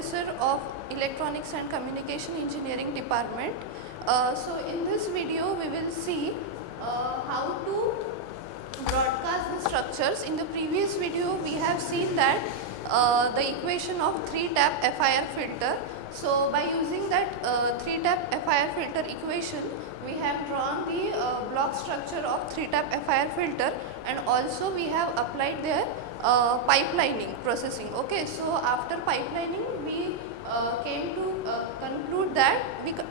professor of Electronics and Communication Engineering Department. So in this video we will see how to broadcast the structures. In the previous video we have seen that the equation of 3-tap FIR filter. So by using that 3-tap FIR filter equation, we have drawn the block structure of 3-tap FIR filter, and also we have applied their pipelining processing. Okay, so after pipelining we came to conclude that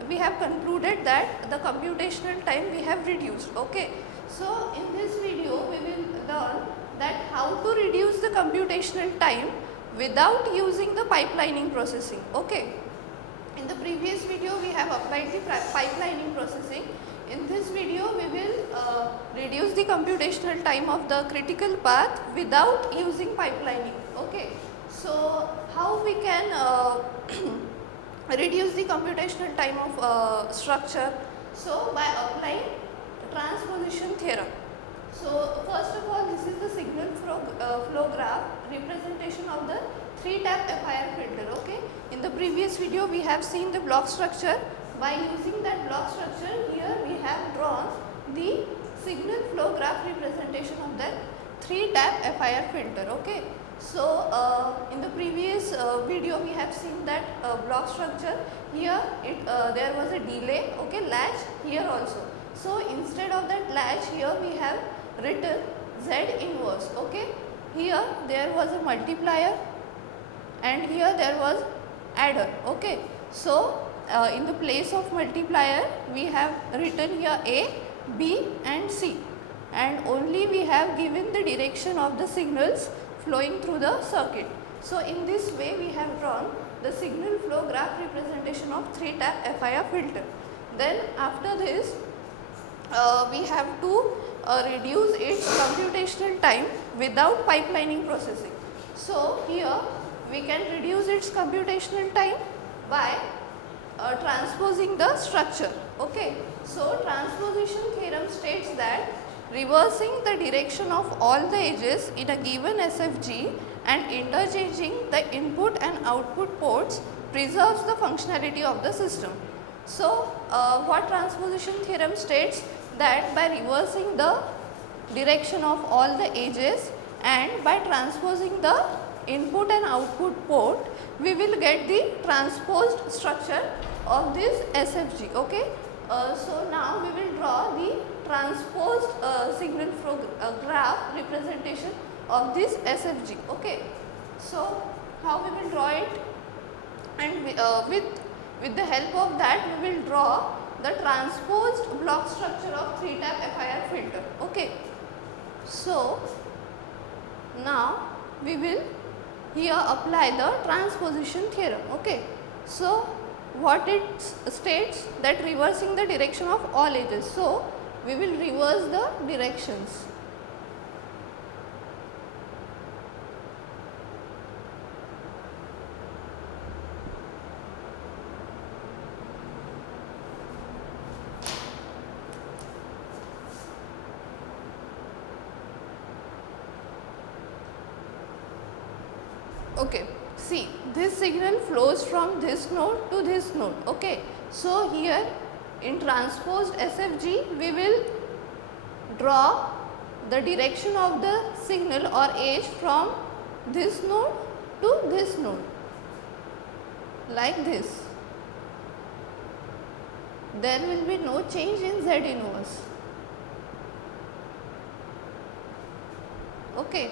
we have concluded that the computational time we have reduced. Okay, so in this video we will learn that how to reduce the computational time without using the pipelining processing. Okay, in the previous video we have applied the pipelining processing. In this video we will reduce the computational time of the critical path without using pipelining. Okay, so how we can reduce the computational time of structure? So by applying transposition theorem. So first of all, this is the signal flow graph representation of the 3-tap FIR filter. Okay, in the previous video we have seen the block structure. By using that block structure, here we have drawn the signal flow graph representation of that 3-tap FIR filter. Okay, so in the previous video we have seen that block structure. Here there was a delay, okay, latch here also. So instead of that latch, here we have written Z inverse. Okay, here there was a multiplier and here there was adder. Okay, so in the place of multiplier we have written here A, B and C, and only we have given the direction of the signals flowing through the circuit. So in this way we have drawn the signal flow graph representation of 3-tap FIR filter. Then after this we have to reduce its computational time without pipelining processing. So here we can reduce its computational time by transposing the structure. Okay, so transposition theorem states that reversing the direction of all the edges in a given SFG and interchanging the input and output ports preserves the functionality of the system. So what transposition theorem states? That by reversing the direction of all the edges and by transposing the input and output port, we will get the transposed structure of this SFG. Okay, so now we will draw the transposed signal flow graph representation of this SFG. Okay, so how we will draw it, and with the help of that we will draw the transposed block structure of 3-tap FIR filter. Okay, so now we will here apply the transposition theorem. Okay, so what it states, that reversing the direction of all edges. So we will reverse the directions. Okay, see, this signal flows from this node to this node. Okay, so here in transposed SFG we will draw the direction of the signal or edge from this node to this node like this. There will be no change in Z inverse. Okay.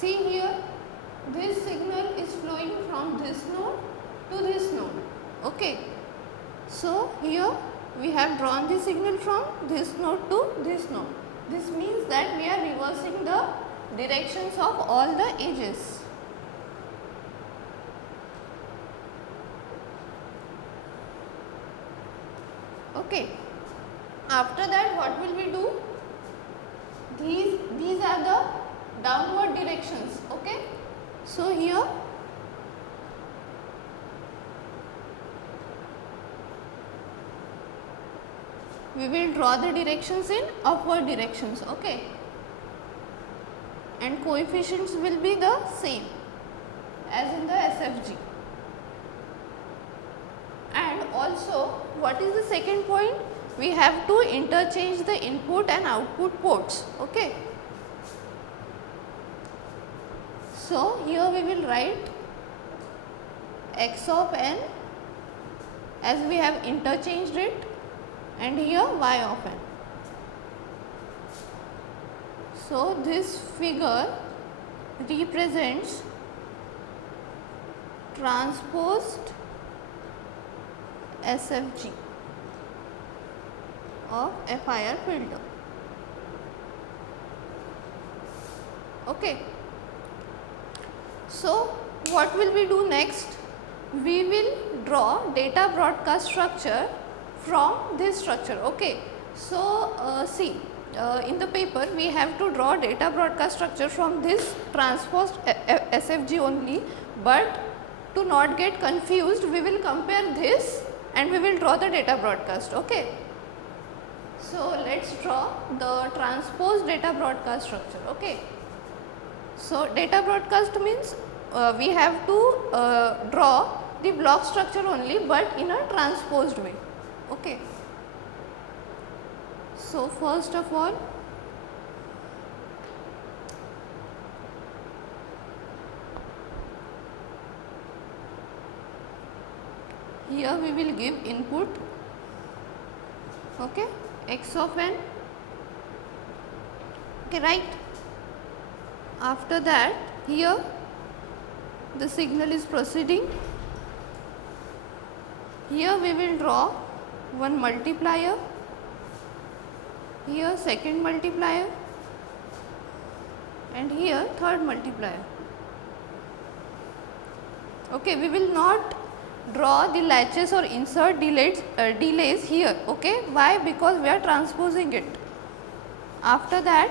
See here, this signal is flowing from this node to this node. Okay, so here we have drawn the signal from this node to this node. This means that we are reversing the directions of all the edges. Okay, after that what will we do? These are the downward directions. Okay, so here we will draw the directions in upward directions. Okay, and coefficients will be the same as in the SFG. And also, what is the second point? We have to interchange the input and output ports. Okay. So, here we will write x of n as we have interchanged it, and here y of n. So, this figure represents transposed SFG of FIR filter. Okay. So, what will we do next? We will draw data broadcast structure from this structure. Okay. So, see, in the paper we have to draw data broadcast structure from this transposed SFG only, but to not get confused, we will compare this and we will draw the data broadcast. Okay. So, let us draw the transposed data broadcast structure. Okay. So, data broadcast means we have to draw the block structure only, but in a transposed way. Okay. So, first of all, here we will give input, okay, x of n, okay, right. After that, here the signal is proceeding. Here we will draw one multiplier, here second multiplier, and here third multiplier. Okay, we will not draw the latches or insert delays here. Okay, why? Because we are transposing it. After that,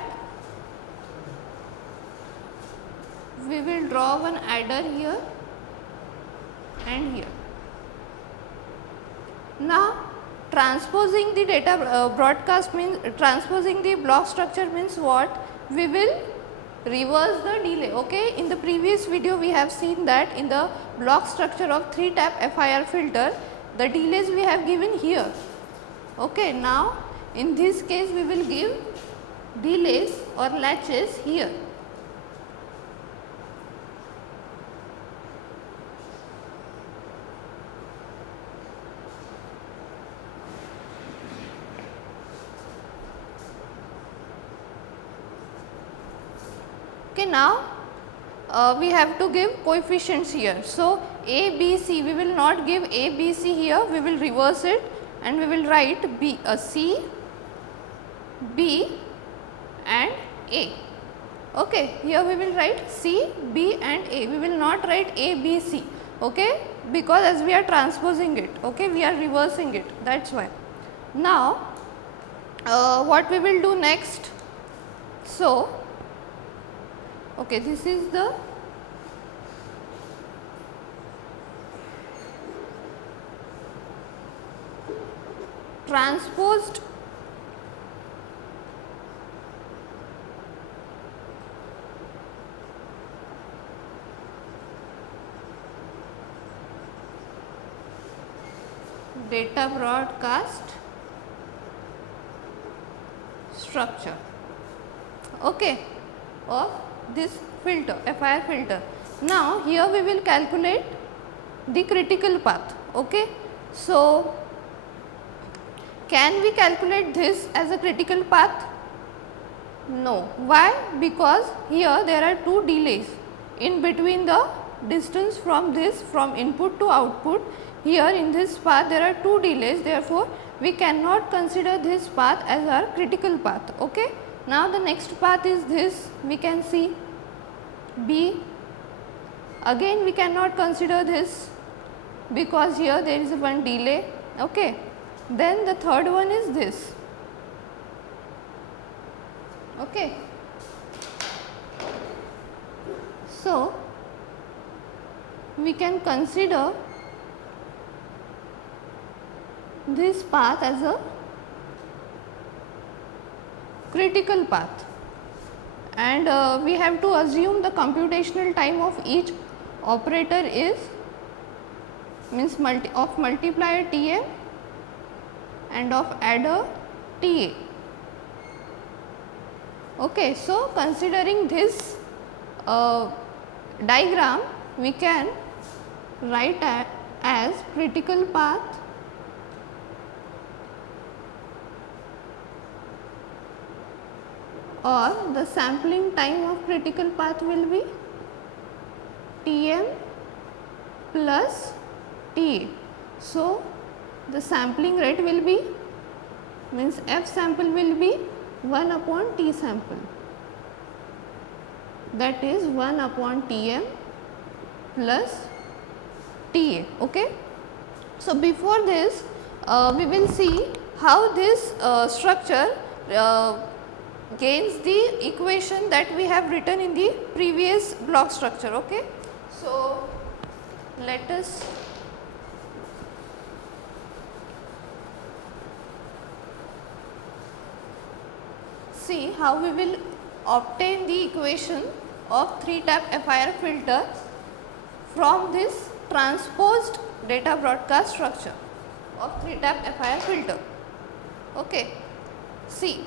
we will draw one adder here and here. Now, transposing the data broadcast means, transposing the block structure means what? We will reverse the delay. Okay, in the previous video we have seen that in the block structure of 3-tap FIR filter, the delays we have given here. Okay, now in this case we will give delays or latches here. Okay, now we have to give coefficients here. So, A, B, C, we will not give A, B, C here, we will reverse it and we will write C, B and A. Okay, here we will write C, B and A, we will not write A, B, C, okay, because as we are transposing it, okay, we are reversing it, that is why. Now, what we will do next? So, okay, this is the transposed data broadcast structure, okay, of this filter, FIR filter. Now, here we will calculate the critical path. Okay. So, can we calculate this as a critical path? No. Why? Because here there are two delays in between the distance from this, from input to output. Here in this path there are two delays, therefore, we cannot consider this path as our critical path. Okay. Now, the next path is this, we can see B. Again we cannot consider this because here there is one delay. Okay. Then the third one is this. Okay. So, we can consider this path as a critical path, and we have to assume the computational time of each operator is means of multiplier T m and of adder T a. Okay, so considering this diagram, we can write as critical path or the sampling time of critical path will be T m plus T a. So, the sampling rate will be means f sample will be 1 upon T sample, that is 1 upon T m plus T a. Okay. So, before this we will see how this structure gains the equation that we have written in the previous block structure. Okay. So, let us see how we will obtain the equation of 3-tap FIR filter from this transposed data broadcast structure of 3-tap FIR filter. Okay. See,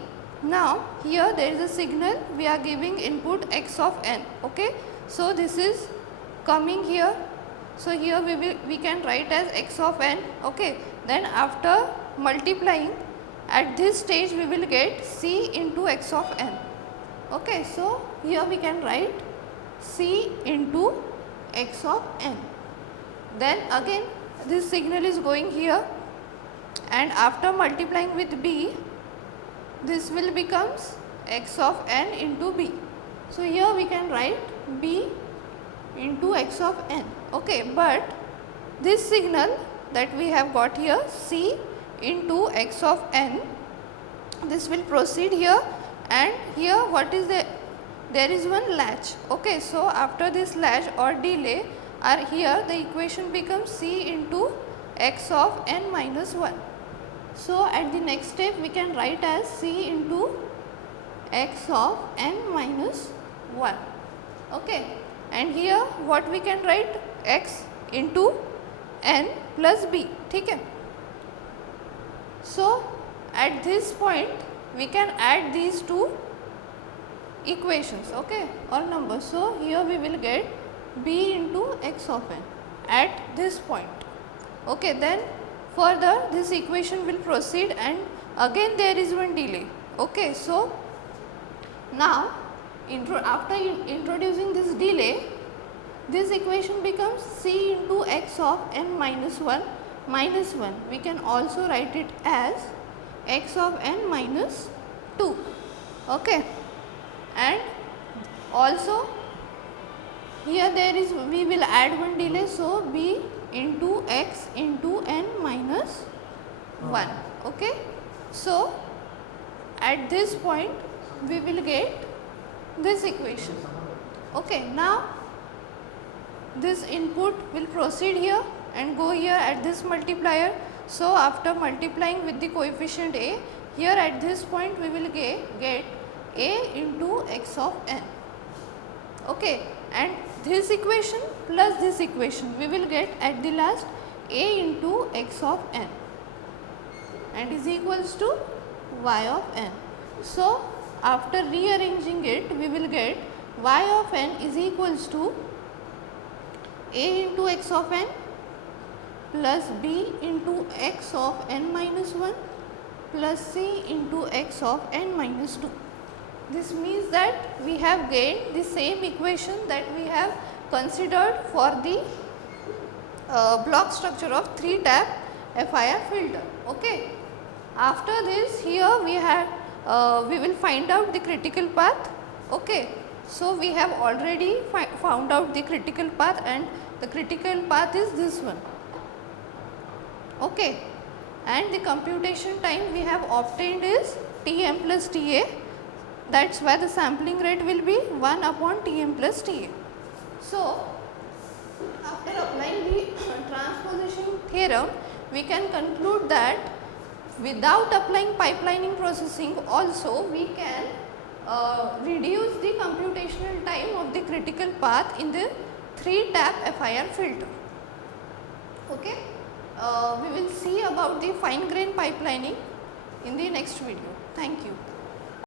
now here there is a signal, we are giving input x of n. Okay. So, this is coming here. So, here we can write as x of n. Okay. Then after multiplying, at this stage we will get c into x of n. Okay. So, here we can write c into x of n. Then again this signal is going here, and after multiplying with b, this will becomes x of n into b. So, here we can write b into x of n. Okay. But this signal that we have got here, c into x of n, this will proceed here, and here what is there is one latch. Okay. So, after this latch or delay here the equation becomes c into x of n minus 1. So, at the next step we can write as c into x of n minus 1. Okay. And here what we can write, x into n plus b. Okay. So, at this point we can add these two equations, okay, or numbers. So, here we will get b into x of n at this point. Okay. Then further this equation will proceed, and again there is one delay. Okay. So, now after introducing this delay, this equation becomes c into x of n minus 1 minus 1. We can also write it as x of n minus 2. Okay. And also here there is, we will add one delay. So, b into x into n minus 1. Okay. So, at this point we will get this equation. Okay. Now, this input will proceed here and go here at this multiplier. So, after multiplying with the coefficient a, here at this point we will get a into x of n. Okay. And this equation plus this equation we will get at the last a into x of n, and is equals to y of n. So, after rearranging it, we will get y of n is equals to a into x of n plus b into x of n minus 1 plus c into x of n minus 2. This means that we have gained the same equation that we have considered for the block structure of 3-tap FIR filter. Okay. After this, here we will find out the critical path. Okay. So, we have already found out the critical path, and the critical path is this one. Okay. And the computation time we have obtained is Tm plus Ta. That is why the sampling rate will be 1 upon Tm plus Ta. So, after applying the transposition theorem, we can conclude that without applying pipelining processing also we can reduce the computational time of the critical path in the 3-tap FIR filter. Okay, we will see about the fine grain pipelining in the next video. Thank you.